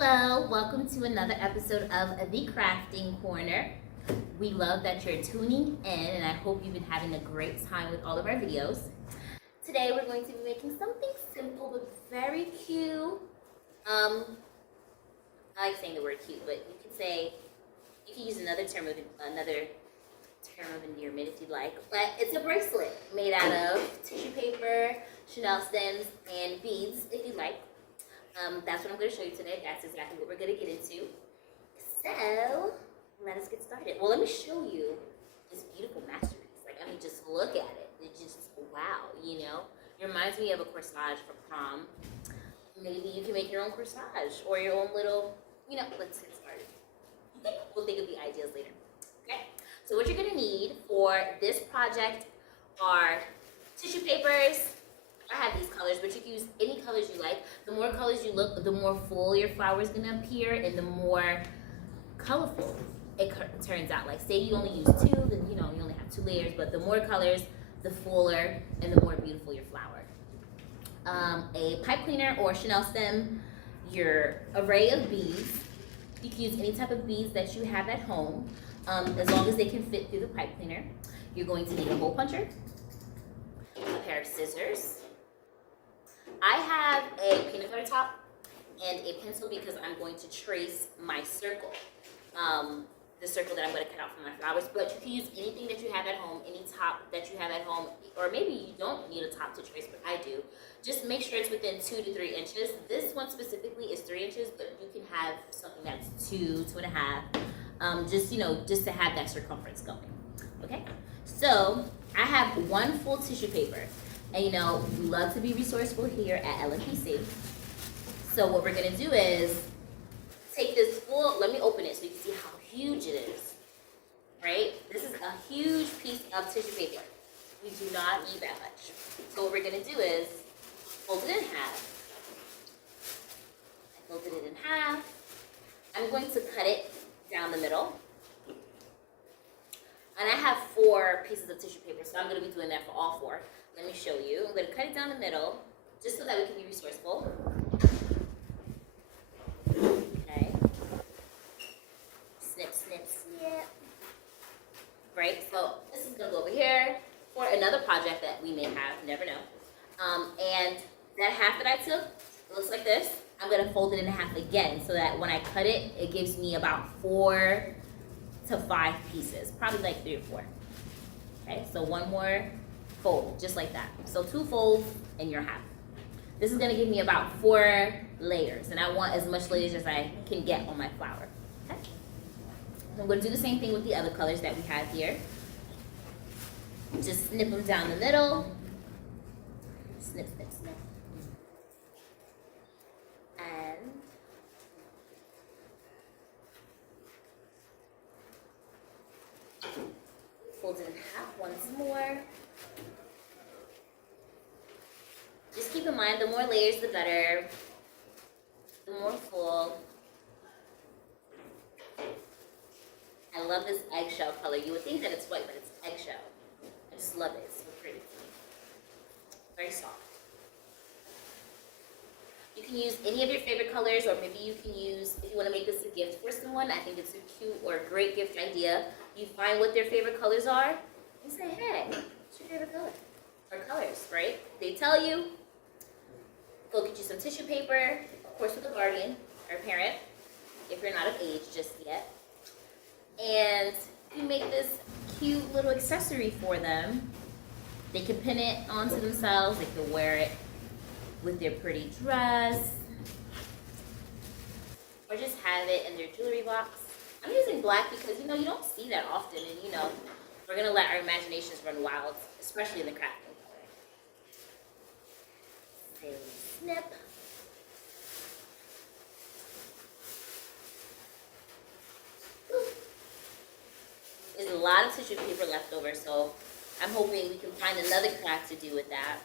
Hello, welcome to another episode of The Crafting Corner. We love that you're tuning in, and I hope you've been having a great time with all of our videos. Today we're going to be making something simple but very cute. I like saying the word cute, but you can use another term of endearment if you'd like. But it's a bracelet made out of tissue paper, Chanel stems, and beads if you'd like. That's what I'm going to show you today. That's exactly what we're going to get into. So, let us get started. Well, let me show you this beautiful masterpiece. Just look at it. It's just, wow, you know? It reminds me of a corsage for prom. Maybe you can make your own corsage or your own little, let's get started. We'll think of the ideas later. Okay? So what you're going to need for this project are tissue papers. I have these colors, but you can use any colors you like. The more colors you look, the more full your flower is going to appear, and the more colorful it turns out. Like, say you only use two, then you only have two layers. But the more colors, the fuller and the more beautiful your flower. A pipe cleaner or Chanel stem, your array of beads. You can use any type of beads that you have at home, as long as they can fit through the pipe cleaner. You're going to need a hole puncher, a pair of scissors. I have a peanut butter top and a pencil because I'm going to trace my circle, the circle that I'm going to cut out for my flowers. But you can use anything that you have at home, any top that you have at home, or maybe you don't need a top to trace, but I do. Just make sure it's within 2 to 3 inches. This one specifically is 3 inches, but you can have something that's 2, 2.5, just to have that circumference going. Okay, so I have one full tissue paper. And we love to be resourceful here at LMPC. So what we're gonna do is take this full, let me open it so you can see how huge it is, right? This is a huge piece of tissue paper. We do not need that much. So what we're gonna do is fold it in half. I folded it in half. I'm going to cut it down the middle. And I have 4 pieces of tissue paper, so I'm gonna be doing that for all 4. Let me show you. I'm going to cut it down the middle, just so that we can be resourceful. Okay. Snip, snip, snip. Right, so this is going to go over here for another project that we may have, never know. And that half that I took, it looks like this. I'm going to fold it in half again, so that when I cut it, it gives me about 4 to 5 pieces, probably like 3 or 4. Okay, so one more fold, just like that. So 2 folds and you're half. This is going to give me about 4 layers, and I want as much layers as I can get on my flower. Okay? I'm going to do the same thing with the other colors that we have here. Just snip them down the middle. Snip, snip, snip. And fold it in half once more. Just keep in mind, the more layers, the better. The more full. I love this eggshell color. You would think that it's white, but it's eggshell. I just love it. It's so pretty. Very soft. You can use any of your favorite colors, or maybe you can use, if you want to make this a gift for someone, I think it's a cute or a great gift idea. You find what their favorite colors are, and say, hey, what's your favorite color? Or colors, right? They tell you. Go get you some tissue paper, of course with a guardian or a parent, if you're not of age just yet. And you make this cute little accessory for them. They can pin it onto themselves, they can wear it with their pretty dress, or just have it in their jewelry box. I'm using black because, you don't see that often, and, we're going to let our imaginations run wild, especially in the crafting color. Snip. There's a lot of tissue paper left over, so I'm hoping we can find another craft to do with that.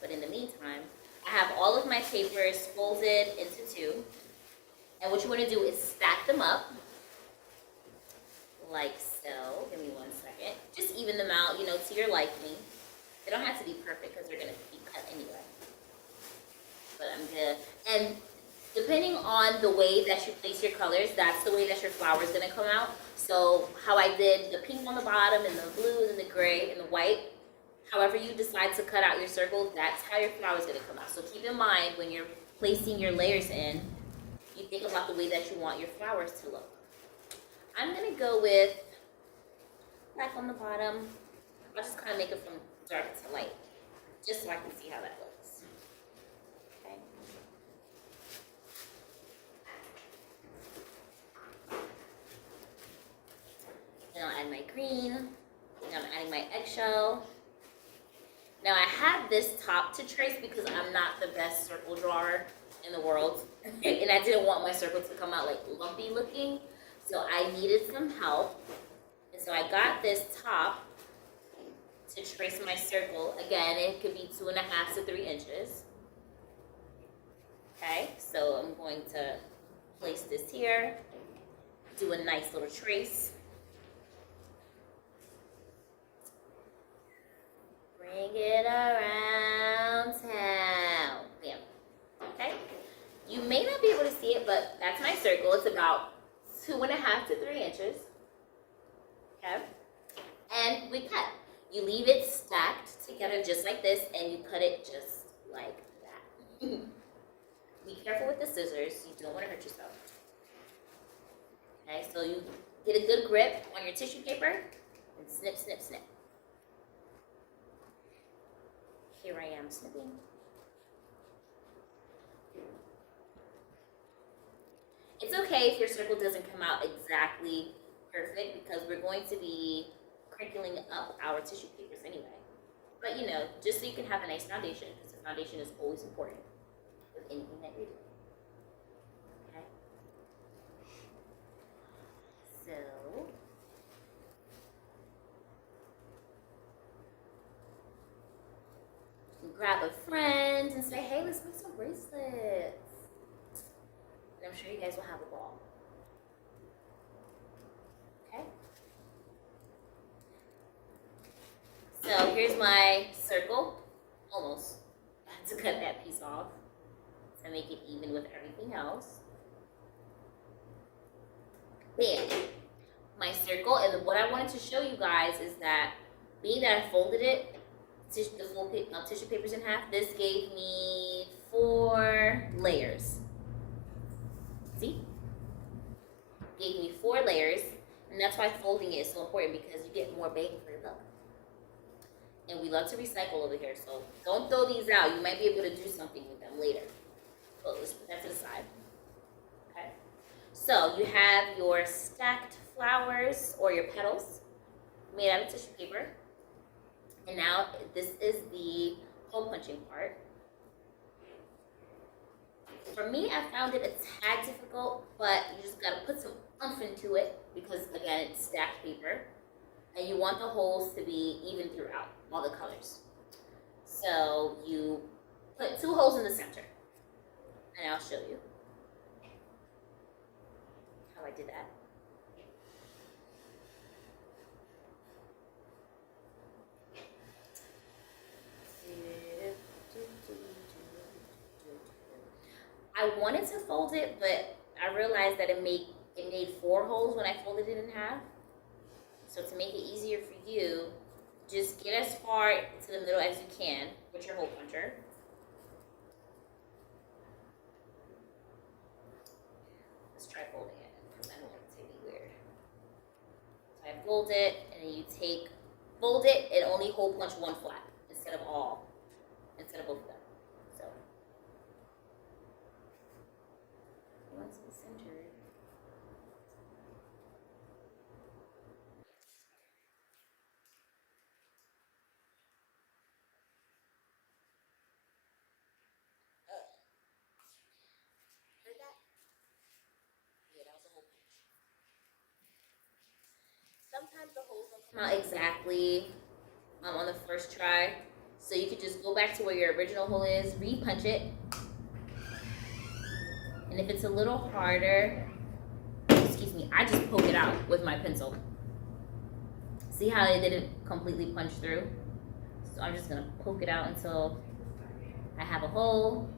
But in the meantime, I have all of my papers folded into 2. And what you want to do is stack them up, like so. Give me 1 second. Just even them out, to your liking. They don't have to be perfect because they're going to be cut anyway. But I'm good. And depending on the way that you place your colors, that's the way that your flower is gonna come out. So how I did the pink on the bottom and the blue and the gray and the white, however you decide to cut out your circle, that's how your flower is gonna come out. So keep in mind when you're placing your layers in, you think about the way that you want your flowers to look. I'm gonna go with black on the bottom. I'll just kind of make it from dark to light, just so I can see how that looks. Okay. Then I'll add my green. Now I'm adding my eggshell. Now I have this top to trace because I'm not the best circle drawer in the world. And I didn't want my circle to come out like lumpy looking. So I needed some help. And so I got this top to trace my circle. Again, it could be 2.5 to 3 inches. Okay, so I'm going to place this here, do a nice little trace. Bring it around town. Bam. Okay. You may not be able to see it, but that's my circle. It's about 2.5 to 3 inches. Okay. And we cut. You leave it stacked together just like this, and you cut it just like that. Be careful with the scissors. You don't want to hurt yourself. Okay, so you get a good grip on your tissue paper and snip, snip, snip. Here I am snipping. It's okay if your circle doesn't come out exactly perfect because we're going to be crinkling up our tissue papers anyway. But you know, just so you can have a nice foundation, because the foundation is always important with anything that you do. Okay? So, you grab a friend and say, hey, let's make some bracelets. And I'm sure you guys will have a ball. Okay? So here's my circle, almost. I had to cut that piece off to make it even with everything else. Bam, my circle, and what I wanted to show you guys is that being that I folded it, the full tissue papers in half, this gave me 4 layers. See? Gave me 4 layers, and that's why folding it is so important because you get more bang for your buck. And we love to recycle over here, so don't throw these out. You might be able to do something with them later. But let's put that to the side. Okay. So you have your stacked flowers or your petals made out of tissue paper. And now this is the hole punching part. For me, I found it a tad difficult, but you just gotta put some oomph into it because again, it's stacked paper. And you want the holes to be even throughout all the colors. So you put 2 holes in the center. And I'll show you how I did that. I wanted to fold it, but I realized that it made 4 holes when I folded it in half. So to make it easier for you, just get as far to the middle as you can with your hole puncher. Let's try folding it because I don't want it to be weird. So I fold it, and then you fold it and only hole punch 1 flat instead of both of them. So once it's centered. Heard that? Yeah, that was a hole punch. Sometimes the holes don't come out exactly on the first try. So you could just go back to where your original hole is, re-punch it. And if it's a little harder, excuse me, I just poke it out with my pencil. See how it didn't completely punch through? So I'm just gonna poke it out until I have a hole.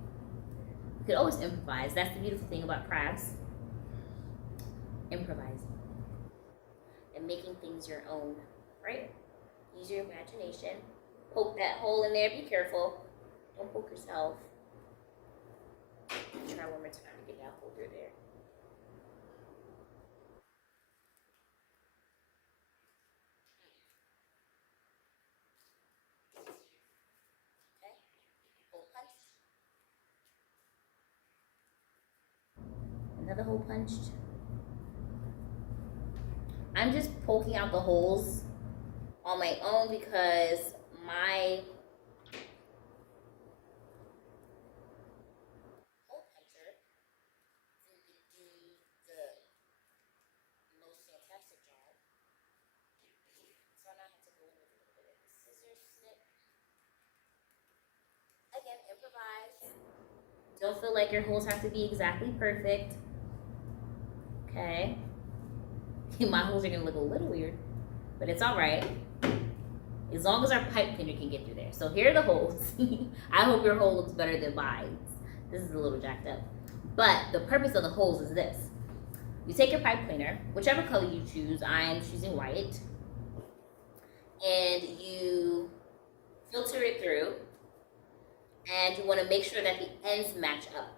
could always improvise. That's the beautiful thing about crafts. Improvising. And making things your own, right? Use your imagination. Poke that hole in there. Be careful. Don't poke yourself. Try one more time to get that hole through there. Okay. Hole punched. Another hole punched. I'm just poking out the holes on my own because my hole puncher didn't do the most fantastic job. So now I have to go in with a little bit of the scissors snip. Again, improvise. Don't feel like your holes have to be exactly perfect. Okay. My holes are gonna look a little weird, but it's all right. As long as our pipe cleaner can get through there. So here are the holes. I hope your hole looks better than mine. This is a little jacked up. But the purpose of the holes is this. You take your pipe cleaner, whichever color you choose, I'm choosing white, and you filter it through, and you wanna make sure that the ends match up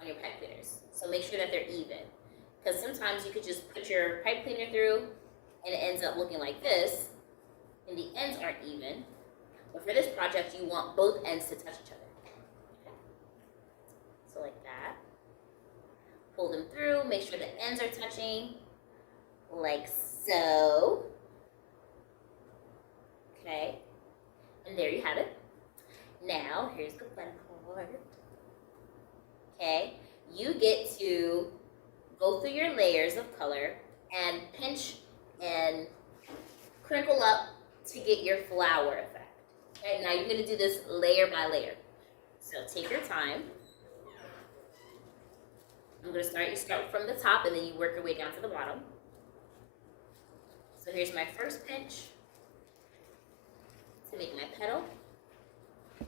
on your pipe cleaners. So make sure that they're even. Because sometimes you could just put your pipe cleaner through and it ends up looking like this, and the ends aren't even. But for this project, you want both ends to touch each other. Okay. So like that. Pull them through, make sure the ends are touching, like so. Okay, and there you have it. Now, here's the fun part. Okay, you get to go through your layers of color and pinch and crinkle up to get your flower effect. Okay, now you're gonna do this layer by layer. So take your time. I'm gonna you start from the top and then you work your way down to the bottom. So here's my first pinch to make my petal.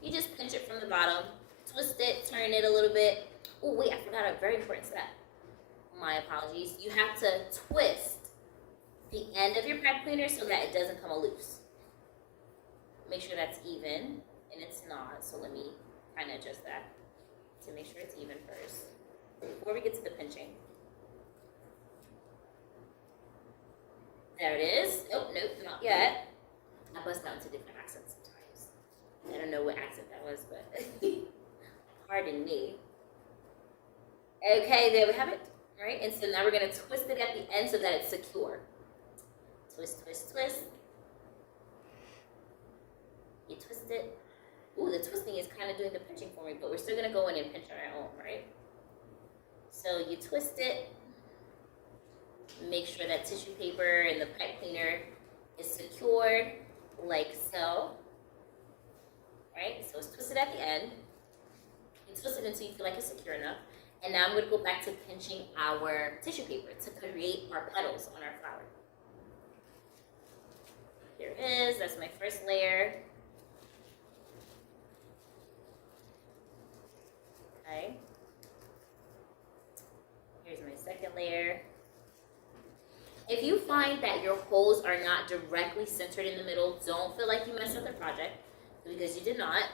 You just pinch it from the bottom, twist it, turn it a little bit. Oh wait, I forgot a very important step. My apologies. You have to twist the end of your pipe cleaner so that it doesn't come loose. Make sure that's even, and it's not, so let me kind of adjust that to make sure it's even first before we get to the pinching. There it is. Oh, nope, not yet. I bust out into different accents sometimes. I don't know what accent that was, but pardon me. Okay, there we have it. All right, and so now we're gonna twist it at the end so that it's secure. Twist, twist, twist. You twist it. Ooh, the twisting is kind of doing the pinching for me, but we're still gonna go in and pinch on our own, right? So you twist it. Make sure that tissue paper and the pipe cleaner is secured, like so. Right? So it's twisted at the end. You twist it until you feel like it's secure enough. And now I'm going to go back to pinching our tissue paper to create our petals on our flower. Here it is. That's my first layer. Okay. Here's my second layer. If you find that your holes are not directly centered in the middle, don't feel like you messed up the project, because you did not.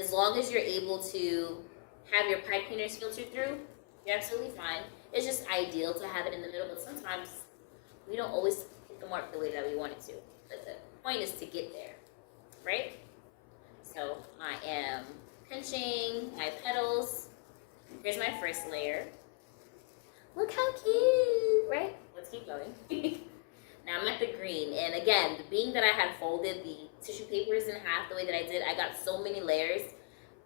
As long as you're able to have your pipe cleaners filtered through, you're absolutely fine. It's just ideal to have it in the middle, but sometimes we don't always hit the mark the way that we want it to. But the point is to get there, right? So I am pinching my petals. Here's my first layer. Look how cute, right? Let's keep going. Now I'm at the green, and again, being that I had folded the tissue papers in half the way that I did, I got so many layers,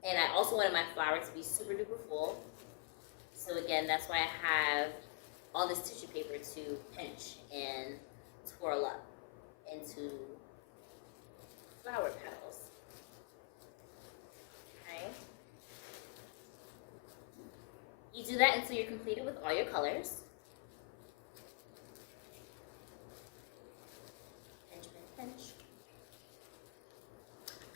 and I also wanted my flower to be super duper full. So again, that's why I have all this tissue paper to pinch and twirl up into flower petals. Okay. You do that until you're completed with all your colors. Pinch, pinch, pinch.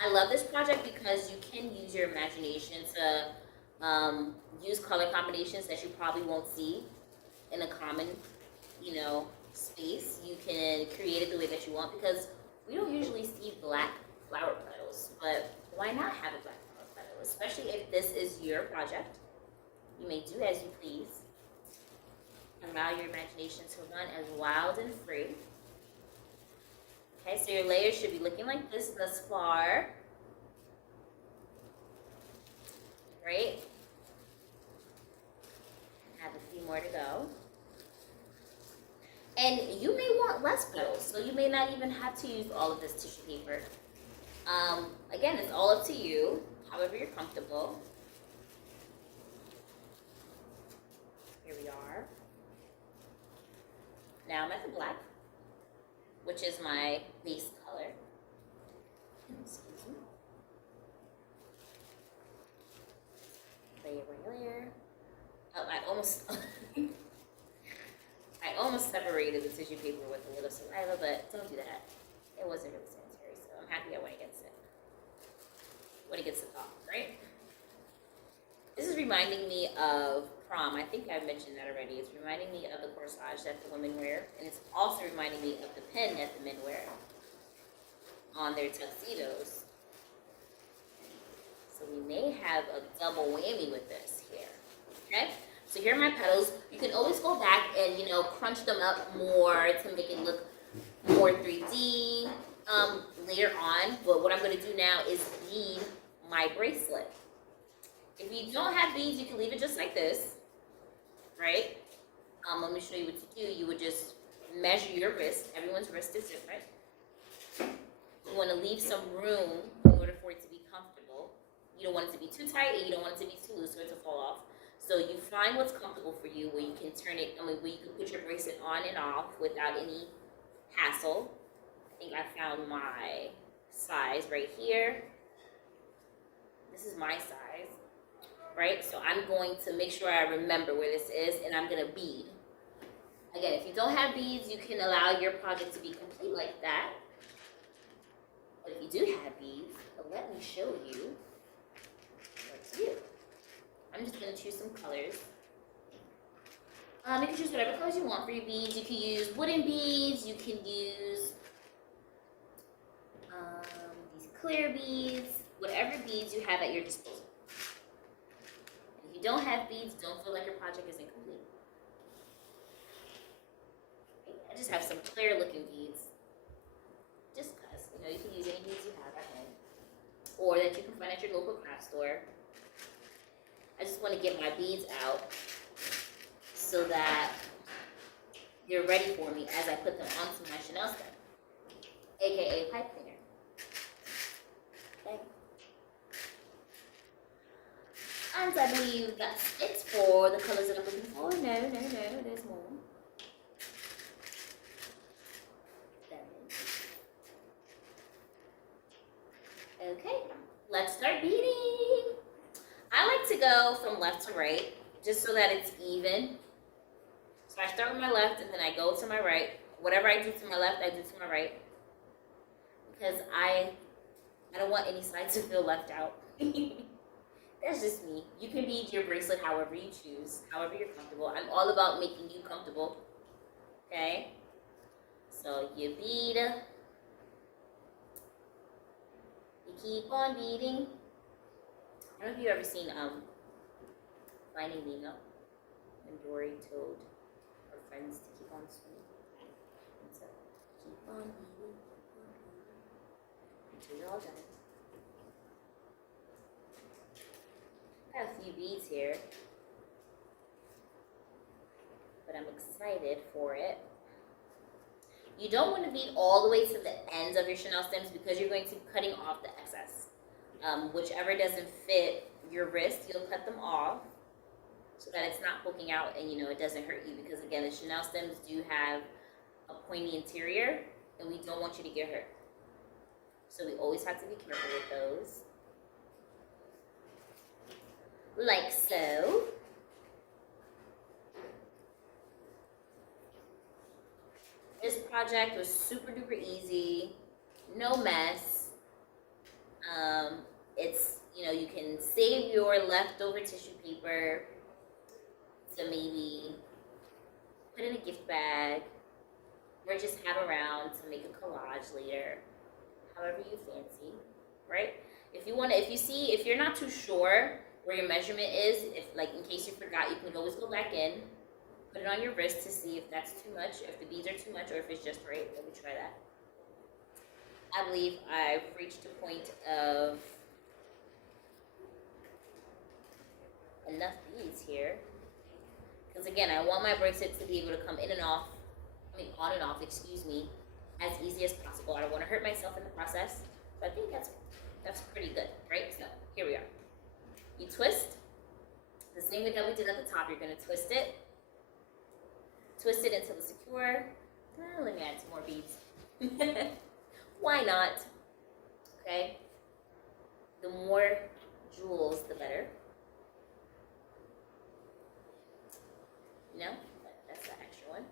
I love this project because you can use your imagination to use color combinations that you probably won't see in a common, space. You can create it the way that you want, because we don't usually see black flower petals, but why not have a black flower petal, especially if this is your project. You may do as you please. Allow your imagination to run as wild and free. Okay, so your layers should be looking like this thus far. Great. Have a few more to go. And you may want less petals, so you may not even have to use all of this tissue paper. Again, it's all up to you, however you're comfortable. Here we are. Now I'm at the black, which is my base color. Excuse me. Layer. Oh, I almost separated the tissue paper with a little saliva, but don't do that. It wasn't really sanitary, so I'm happy I went against it. When it gets it off, right? This is reminding me of prom. I think I mentioned that already. It's reminding me of the corsage that the women wear, and it's also reminding me of the pin that the men wear on their tuxedos. So we may have a double whammy with this here. Okay? So here are my petals. You can always go back and, crunch them up more to make it look more 3D later on. But what I'm going to do now is bead my bracelet. If you don't have beads, you can leave it just like this, right? Let me show you what to do. You would just measure your wrist. Everyone's wrist is different. You want to leave some room in order for it to be comfortable. You don't want it to be too tight, and you don't want it to be too loose for it to fall off. So you find what's comfortable for you, where you can turn it, where you can put your bracelet on and off without any hassle. I think I found my size right here. This is my size, right? So I'm going to make sure I remember where this is, and I'm going to bead. Again, if you don't have beads, you can allow your project to be complete like that. But if you do have beads, let me show you what to do. I'm just going to choose some colors. You can choose whatever colors you want for your beads. You can use wooden beads. You can use these clear beads. Whatever beads you have at your disposal. If you don't have beads, don't feel like your project isn't complete. Okay, I just have some clear looking beads. Just because, you can use any beads you have at home. Or that you can find at your local craft store. I just want to get my beads out so that they're ready for me as I put them onto my Chanel stem, aka pipe cleaner. Okay. And I believe that's it for the colors that I'm looking for. No, there's more. Okay, let's start beading. I like to go from left to right, just so that it's even. So I start with my left, and then I go to my right. Whatever I do to my left, I do to my right. Because I don't want any side to feel left out. That's just me. You can bead your bracelet however you choose, however you're comfortable. I'm all about making you comfortable. Okay? So you bead. You keep on beading. I don't know if you've ever seen Finding Nemo, when Dory told her friends to keep on swimming. And so, keep on beading until you're all done. I have a few beads here, but I'm excited for it. You don't want to bead all the way to the ends of your Chanel stems, because you're going to be cutting off the excess. Whichever doesn't fit your wrist, you'll cut them off so that it's not poking out and it doesn't hurt you, because again, the Chanel stems do have a pointy interior and we don't want you to get hurt. So we always have to be careful with those. Like so. This project was super duper easy, no mess. It's, you can save your leftover tissue paper to maybe put in a gift bag or just have around to make a collage later, however you fancy, right? If you're not too sure where your measurement is, if like in case you forgot, you can always go back in, put it on your wrist to see if that's too much, if the beads are too much, or if it's just right. Let me try that. I believe I've reached a point of enough beads here. Because again, I want my bracelet to be able to come in and off, on and off, excuse me, as easy as possible. I don't want to hurt myself in the process. So I think that's pretty good, right? So here we are. You twist. The same way that we did at the top, you're going to twist it. Twist it until it's secure. Let me add some more beads. Why not? Okay. The more jewels, the better. That's the extra one.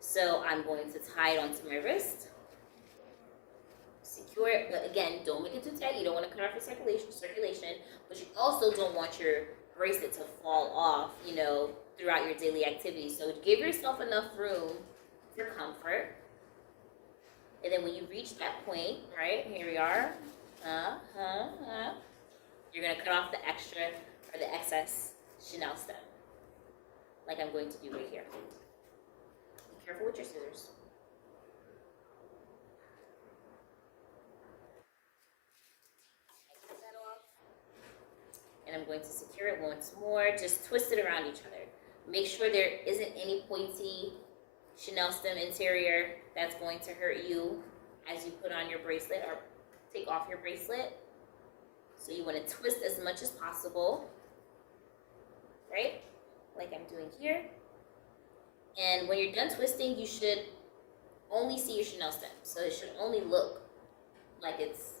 So I'm going to tie it onto my wrist. Secure it, but again, don't make it too tight. You don't want to cut off your circulation, but you also don't want your bracelet to fall off, throughout your daily activities. So give yourself enough room for comfort. And then when you reach that point, right, here we are, you're going to cut off the extra or the excess Chanel stem, like I'm going to do right here. Be careful with your scissors. Take that off. And I'm going to secure it once more. Just twist it around each other. Make sure there isn't any pointy Chanel stem interior that's going to hurt you as you put on your bracelet or take off your bracelet. So you want to twist as much as possible, right? Like I'm doing here. And when you're done twisting, you should only see your Chanel stem. So it should only look like it's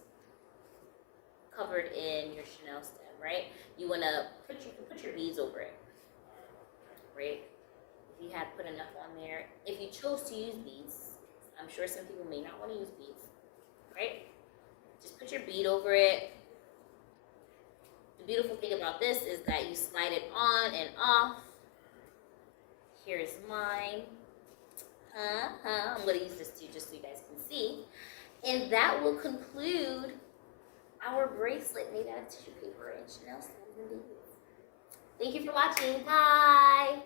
covered in your Chanel stem, right? You want to put your beads over it, right? If you had put enough on there. If you chose to use beads, I'm sure some people may not want to use beads, right? Just put your bead over it. The beautiful thing about this is that you slide it on and off. Here's mine. I'm going to use this too just so you guys can see. And that will conclude our bracelet made out of tissue paper and Chanel stems and beads. Thank you for watching. Bye.